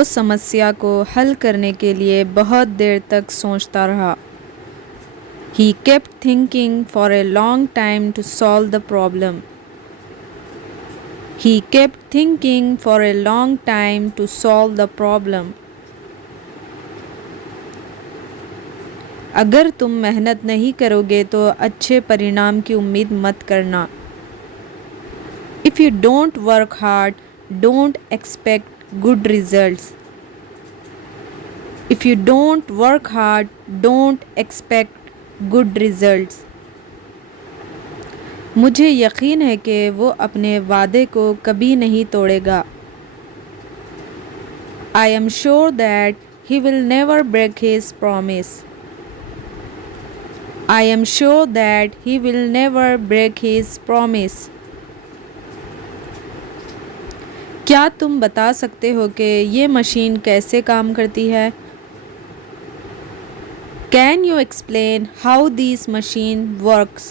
वो समस्या को हल करने के लिए बहुत देर तक सोचता रहा। He kept thinking for a long time to solve the problem. He kept thinking for a long time to solve the problem. अगर तुम मेहनत नहीं करोगे तो अच्छे परिणाम की उम्मीद मत करना। If you don't work hard, don't expect good results. If you don't work hard, don't expect good results. मुझे यकीन है कि वो अपने वादे को कभी नहीं तोड़ेगा। I am sure that he will never break his promise. I am sure that he will never break his promise. क्या तुम बता सकते हो कि ये मशीन कैसे काम करती है? Can you explain how this machine works?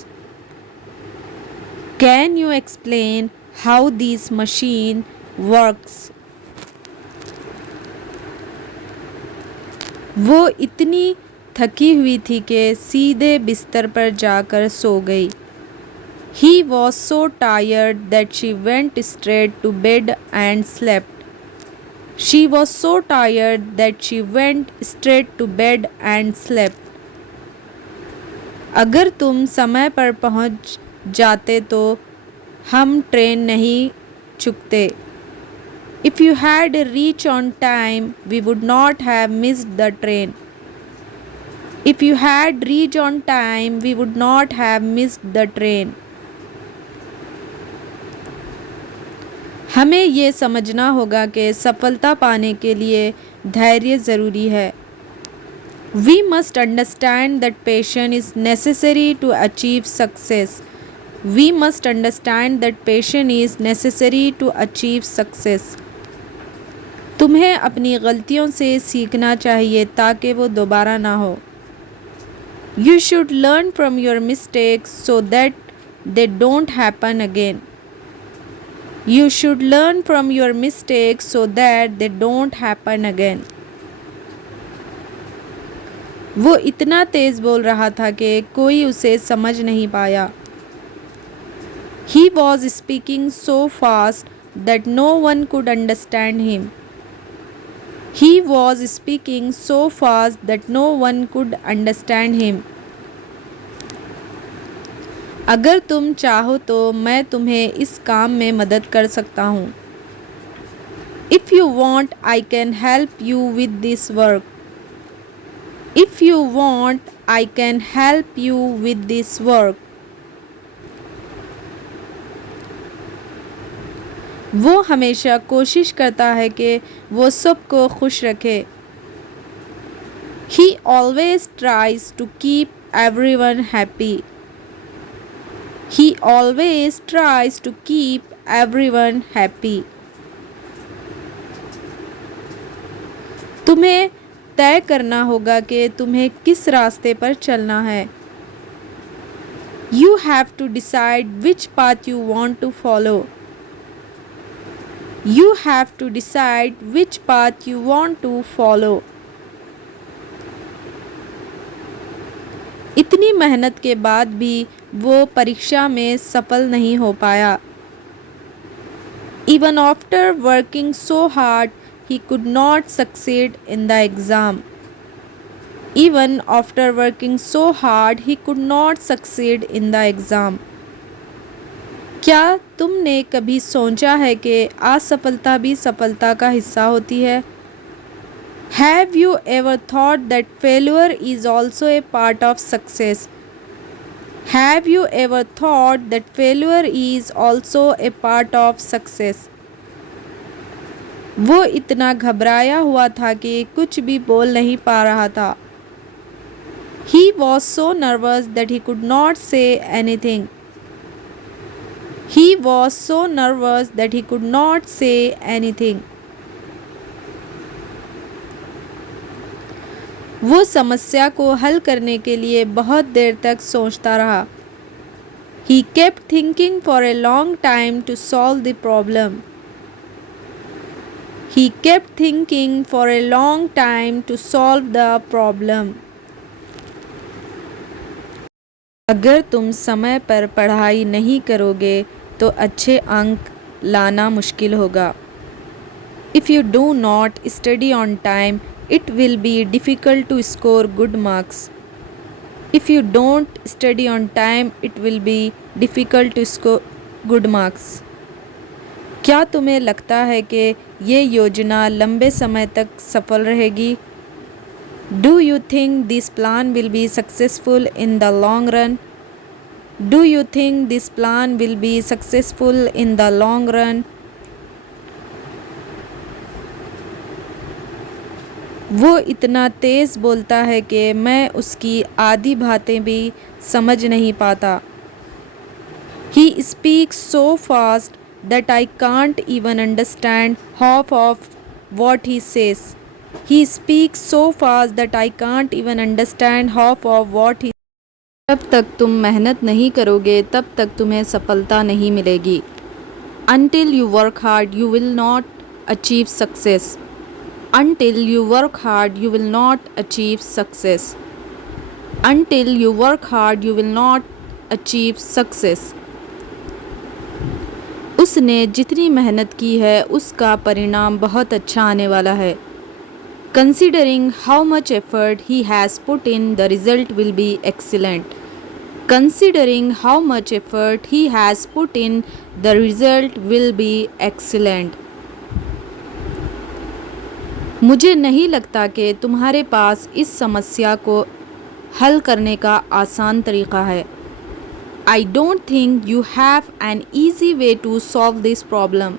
Can you explain how this machine works? वो इतनी थकी हुई थी कि सीधे बिस्तर पर जाकर सो गई। He was so tired that she went straight to bed and slept. She was so tired that she went straight to bed and slept. अगर तुम समय पर पहुंच जाते तो हम ट्रेन नहीं चूकते। If you had reached on time, we would not have missed the train. If you had reached on time, we would not have missed the train. हमें ये समझना होगा कि सफलता पाने के लिए धैर्य ज़रूरी है। We must understand that patience is necessary to achieve success. We must understand that patience is necessary to achieve success. तुम्हें अपनी गलतियों से सीखना चाहिए ताकि वो दोबारा ना हो। You should learn from your mistakes so that they don't happen again. You should learn from your mistakes so that they don't happen again. वो इतना तेज बोल रहा था कि कोई उसे समझ नहीं पाया। He was speaking so fast that no one could understand him. He was speaking so fast that no one could understand him. अगर तुम चाहो तो मैं तुम्हें इस काम में मदद कर सकता हूँ। If you want, I can help you with this work. If you want, I can help you with this work. वो हमेशा कोशिश करता है कि वो सबको खुश रखे। He always tries to keep everyone happy. He always tries to keep everyone happy. तुम्हें तय करना होगा कि तुम्हें किस रास्ते पर चलना है। You have to decide which path you want to follow. You have to decide which path you want to follow. इतनी मेहनत के बाद भी वो परीक्षा में सफल नहीं हो पाया। Even after working so hard, he could not succeed in the exam. Even after working so hard, he could not succeed in the exam. क्या तुमने कभी सोचा है कि असफलता भी सफलता का हिस्सा होती है? Have you ever thought that failure is also a part of success? Have you ever thought that failure is also a part of success? वो इतना घबराया हुआ था कि कुछ भी बोल नहीं पा रहा था। He was so nervous that he could not say anything. He was so nervous that he could not say anything. वो समस्या को हल करने के लिए बहुत देर तक सोचता रहा। He kept thinking for a long time to solve the problem. He kept thinking for a long time to solve the problem. अगर तुम समय पर पढ़ाई नहीं करोगे तो अच्छे अंक लाना मुश्किल होगा. If you do not study on time, it will be difficult to score good marks. If you don't study on time, it will be difficult to score good marks. क्या तुम्हें लगता है कि ये योजना लंबे समय तक सफल रहेगी? Do you think this plan will be successful in the long run? Do you think this plan will be successful in the long run? वो इतना तेज़ बोलता है कि मैं उसकी आधी बातें भी समझ नहीं पाता. He speaks so fast that I can't even understand half of what he says. He speaks so fast that I can't even understand half of what he. जब तक तुम मेहनत नहीं करोगे तब तक तुम्हें सफलता नहीं मिलेगी. Until you work hard, you will not achieve success. Until you work hard, you will not achieve success. Until you work hard, you will not achieve success. उसने जितनी मेहनत की है उसका परिणाम बहुत अच्छा आने वाला है. Considering how much effort he has put in, the result will be excellent. Considering how much effort he has put in, the result will be excellent. मुझे नहीं लगता कि तुम्हारे पास इस समस्या को हल करने का आसान तरीका है. I don't think you have an easy way to solve this problem.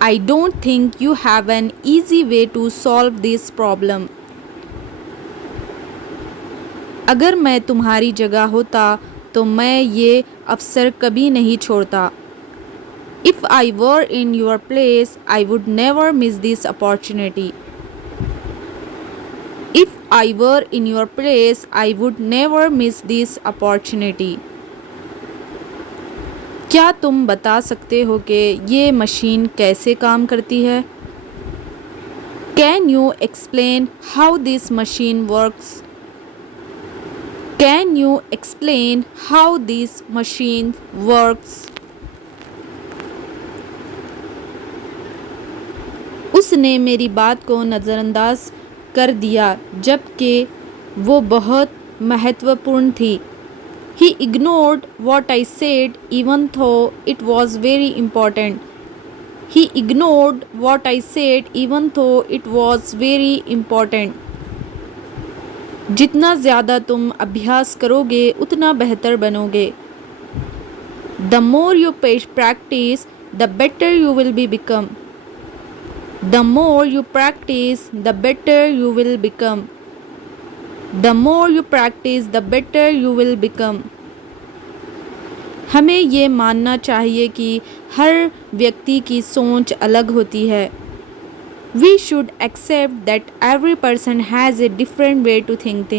I don't think you have an easy way to solve this problem. अगर मैं तुम्हारी जगह होता तो मैं ये अवसर कभी नहीं छोड़ता. If I were in your place, I would never miss this opportunity. If I were in your place, I would never miss this opportunity. क्या तुम बता सकते हो कि ये मशीन कैसे काम करती है? Can you explain how this machine works? Can you explain how this machine works? उसने मेरी बात को नज़रअंदाज कर दिया जबकि वो बहुत महत्वपूर्ण थी. He ignored what I said even though it was very important. He ignored what I said even though it was very important. जितना ज़्यादा तुम अभ्यास करोगे उतना बेहतर बनोगे. The more you practice, the better you will become. The more you practice, the better you will become. The more you practice, the better you will become. हमें ये मानना चाहिए कि हर व्यक्ति की सोच अलग होती है. We should accept that every person has a different way to think.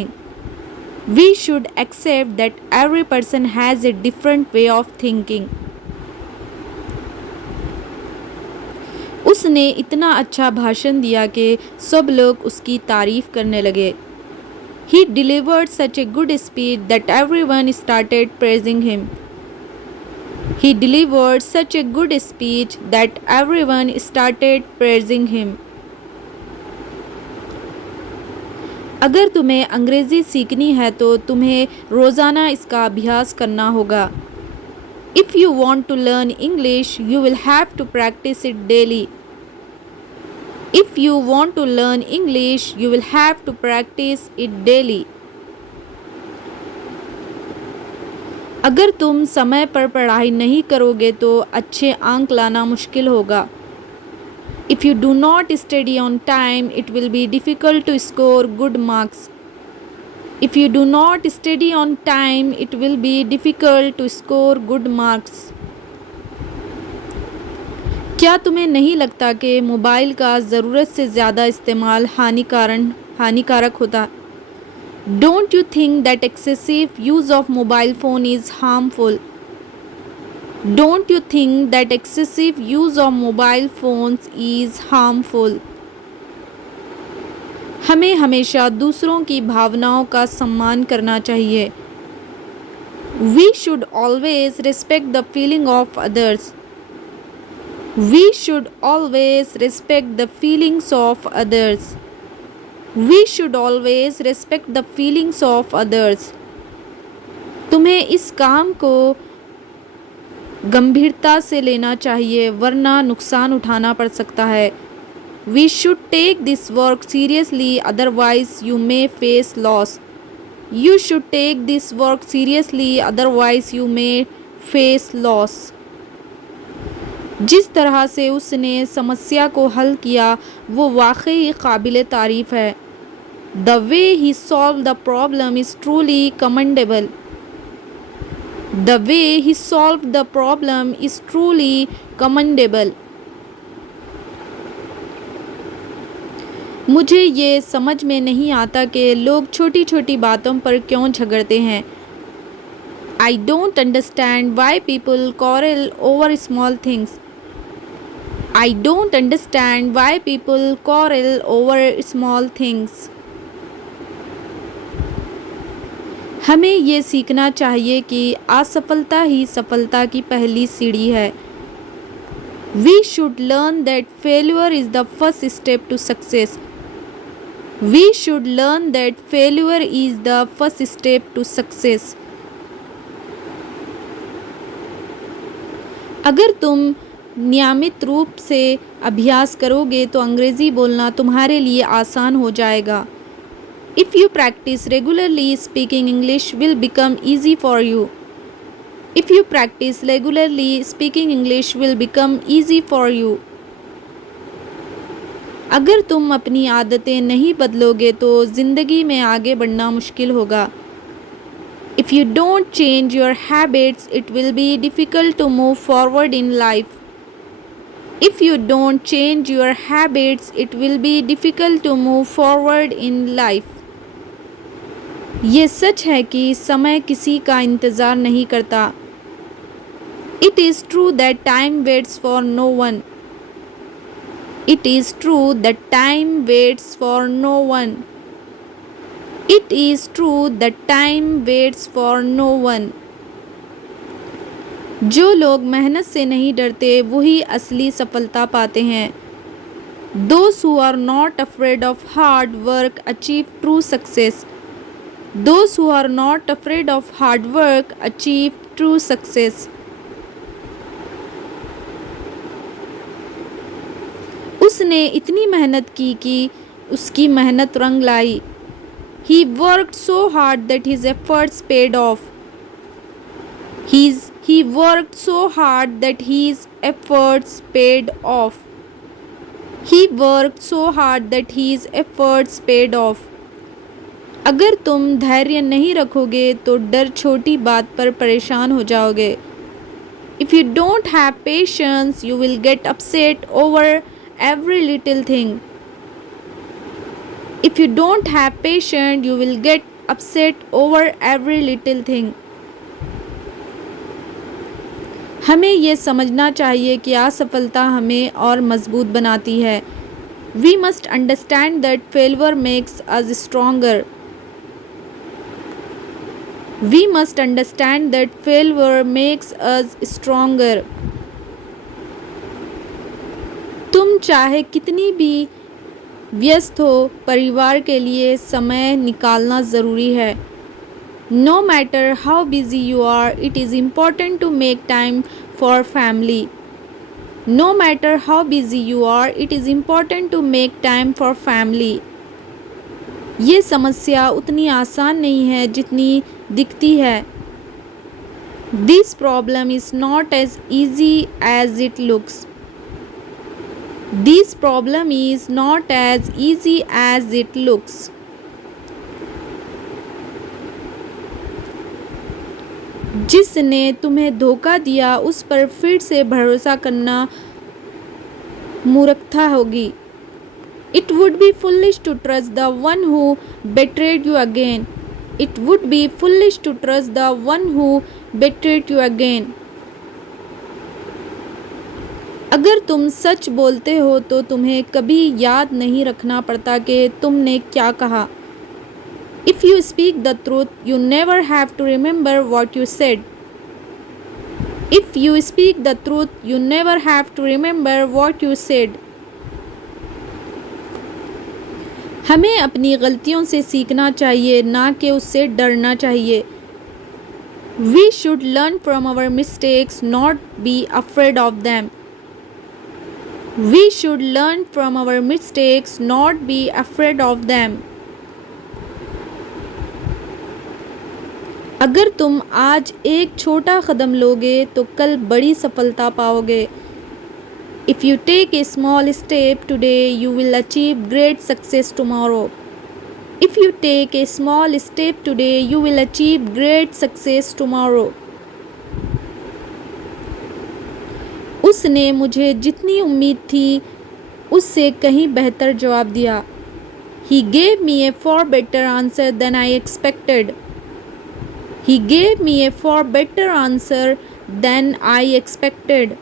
We should accept that every person has a different way of thinking. उसने इतना अच्छा भाषण दिया कि सब लोग उसकी तारीफ करने लगे. He delivered such a good speech that everyone started praising him. He delivered such a good speech that everyone started praising him. अगर तुम्हें अंग्रेज़ी सीखनी है तो तुम्हें रोज़ाना इसका अभ्यास करना होगा. If you want to learn English, you will have to practice it daily. If you want to learn English, you will have to practice it daily. अगर तुम समय पर पढ़ाई नहीं करोगे तो अच्छे अंक लाना मुश्किल होगा. If you do not study on time, it will be difficult to score good marks. If you do not study on time, it will be difficult to score good marks. क्या तुम्हें नहीं लगता कि मोबाइल का ज़रूरत से ज़्यादा इस्तेमाल हानिकारक होता? Don't you think that excessive use of mobile phone is harmful? Don't you think that excessive use of mobile phones is harmful? हमें हमेशा दूसरों की भावनाओं का सम्मान करना चाहिए. We should always respect the feeling of others. We should always respect the feelings of others. We should always respect the feelings of others. तुम्हें इस काम को गंभीरता से लेना चाहिए वरना नुकसान उठाना पड़ सकता है. We should take this work seriously, otherwise you may face loss. You should take this work seriously, otherwise you may face loss. जिस तरह से उसने समस्या को हल किया वो वाकई काबिल तारीफ है. The way he solved the problem is truly commendable. The way he solved the problem is truly commendable. मुझे ये समझ में नहीं आता कि लोग छोटी छोटी बातों पर क्यों झगड़ते हैं. I don't understand why people quarrel over small things. I don't understand why people quarrel over small things. हमें ये सीखना चाहिए कि असफलता ही सफलता की पहली सीढ़ी है. We should learn that failure is the first step to success. We should learn that failure is the first step to success. अगर तुम नियमित रूप से अभ्यास करोगे तो अंग्रेज़ी बोलना तुम्हारे लिए आसान हो जाएगा. If you practice regularly, speaking English will become easy for you. If you practice regularly, speaking English will become easy for you. अगर तुम अपनी आदतें नहीं बदलोगे तो ज़िंदगी में आगे बढ़ना मुश्किल होगा. If you don't change your habits, it will be difficult to move forward in life. If you don't change your habits, it will be difficult to move forward in life. ये सच है कि समय किसी का इंतज़ार नहीं करता. It is true that time waits for no one. It is true that time waits for no one. It is true that time waits for no one. जो लोग मेहनत से नहीं डरते वही असली सफलता पाते हैं. Those who are not afraid of hard work achieve true success. Those who are not afraid of hard work achieve true success. उसने इतनी मेहनत की कि उसकी मेहनत रंग लाई. He worked so hard that his efforts paid off. He worked so hard that his efforts paid off. He worked so hard that his efforts paid off. अगर तुम धैर्य नहीं रखोगे तो डर छोटी बात पर परेशान हो जाओगे. If you don't have patience, you will get upset over every little thing. If you don't have patience, you will get upset over every little thing. हमें ये समझना चाहिए कि असफलता हमें और मजबूत बनाती है. We must understand that failure makes us stronger. We must understand that failure makes us stronger. तुम चाहे कितनी भी व्यस्त हो परिवार के लिए समय निकालना ज़रूरी है. No matter how busy you are, it is important to make time for family. No matter how busy you are, it is important to make time for family. ये समस्या उतनी आसान नहीं है जितनी दिखती है. This problem is not as easy as it looks. This problem is not as easy as it looks. जिसने तुम्हें धोखा दिया उस पर फिर से भरोसा करना मूर्खता होगी. It would be foolish to trust the one who betrayed you again. It would be foolish to trust the one who betrayed you again. अगर तुम सच बोलते हो तो तुम्हें कभी याद नहीं रखना पड़ता कि तुमने क्या कहा. If you speak the truth, you never have to remember what you said. If you speak the truth, you never have to remember what you said. हमें अपनी गलतियों से सीखना चाहिए, ना कि उससे डरना चाहिए. We should learn from our mistakes, not be afraid of them. We should learn from our mistakes, not be afraid of them. अगर तुम आज एक छोटा कदम लोगे तो कल बड़ी सफलता पाओगे. If you take a small step today, you will achieve great success tomorrow. If you take a small step today, you will achieve great success tomorrow. उसने मुझे जितनी उम्मीद थी उससे कहीं बेहतर जवाब दिया. He gave me a far better answer than I expected. He gave me a far better answer than I expected.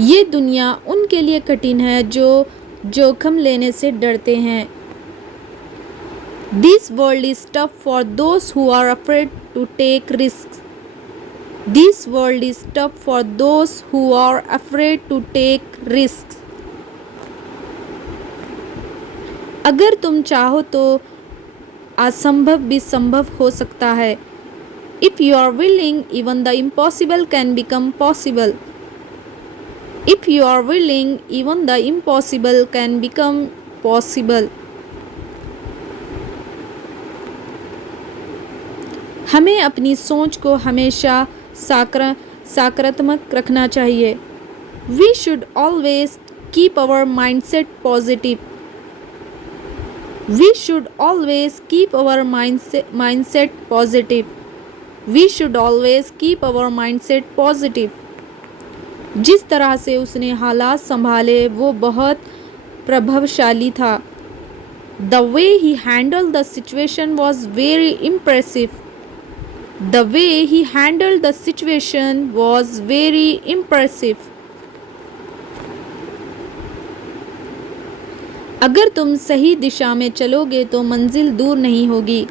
ये दुनिया उनके लिए कठिन है जो जोखिम लेने से डरते हैं. This world is tough for those who are afraid to take risks. This world is tough for those who are afraid to take risks. अगर तुम चाहो तो असंभव भी संभव हो सकता है. If you are willing, even the impossible can become possible. If you are willing, even the impossible can become possible. हमें अपनी सोच को हमेशा सकारात्मक रखना चाहिए. We should always keep our mindset positive. We should always keep our mindset positive. We should always keep our mindset positive. जिस तरह से उसने हालात संभाले वो बहुत प्रभावशाली था. The way he handled the situation was very impressive. The way he handled the situation was very impressive. अगर तुम सही दिशा में चलोगे तो मंजिल दूर नहीं होगी.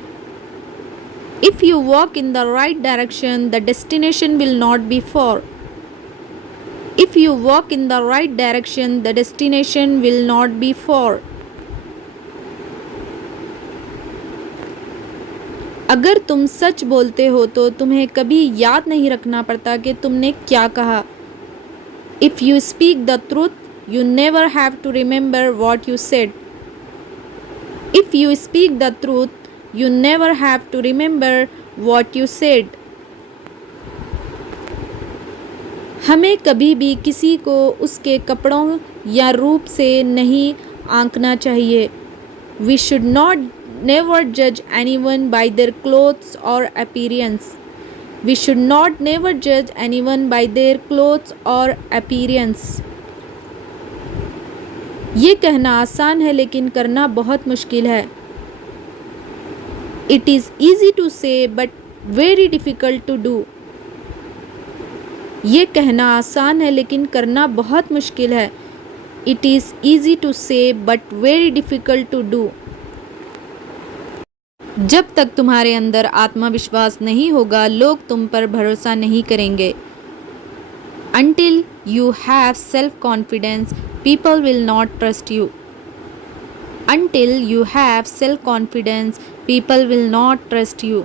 If you walk in the right direction, the destination will not be far. If you walk in the right direction, the destination will not be far. अगर तुम सच बोलते हो तो तुम्हें कभी याद नहीं रखना पड़ता कि तुमने क्या कहा. If you speak the truth, you never have to remember what you said. If you speak the truth, you never have to remember what you said. हमें कभी भी किसी को उसके कपड़ों या रूप से नहीं आंकना चाहिए. We should never judge anyone by their clothes or appearance. We should never judge anyone by their clothes or appearance. ये कहना आसान है लेकिन करना बहुत मुश्किल है. It is easy to say but very difficult to do. ये कहना आसान है लेकिन करना बहुत मुश्किल है. It is easy to say but very difficult to do. जब तक तुम्हारे अंदर आत्मविश्वास नहीं होगा लोग तुम पर भरोसा नहीं करेंगे. Until you have self-confidence, people will not trust you. Until you have self-confidence, people will not trust you.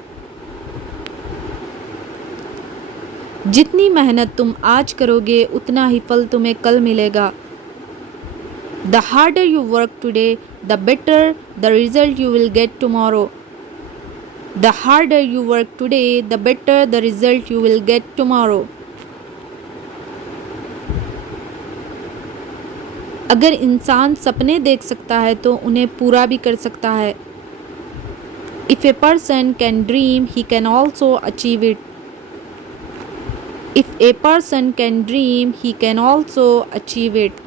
जितनी मेहनत तुम आज करोगे उतना ही फल तुम्हें कल मिलेगा. The harder you work today, the better the result you will get tomorrow. The harder you work today, the better the result you will get tomorrow. अगर इंसान सपने देख सकता है तो उन्हें पूरा भी कर सकता है. If a person can dream, he can also achieve it. If a person can dream, he can also achieve it.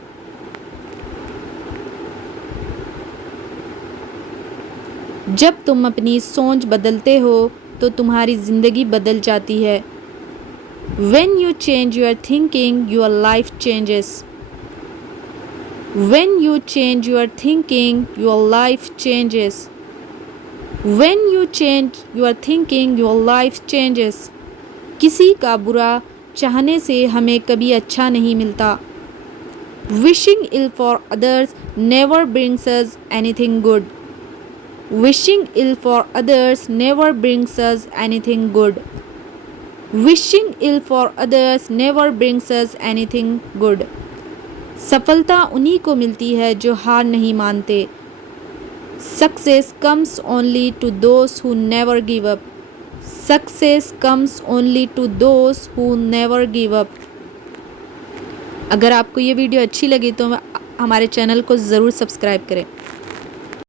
जब तुम अपनी सोच बदलते हो तो तुम्हारी ज़िंदगी बदल जाती है. When you change your thinking, your life changes. When you change your thinking, your life changes. When you change your thinking, your life changes. किसी का बुरा चाहने से हमें कभी अच्छा नहीं मिलता. Wishing ill for others never brings us anything good. Wishing ill for others never brings us anything good. Wishing ill for others never brings us anything good. सफलता उन्हीं को मिलती है जो हार नहीं मानते. Success comes only to those who never give up. Success comes only to those who never give up. अगर आपको ये वीडियो अच्छी लगी तो हमारे चैनल को ज़रूर सब्सक्राइब करें.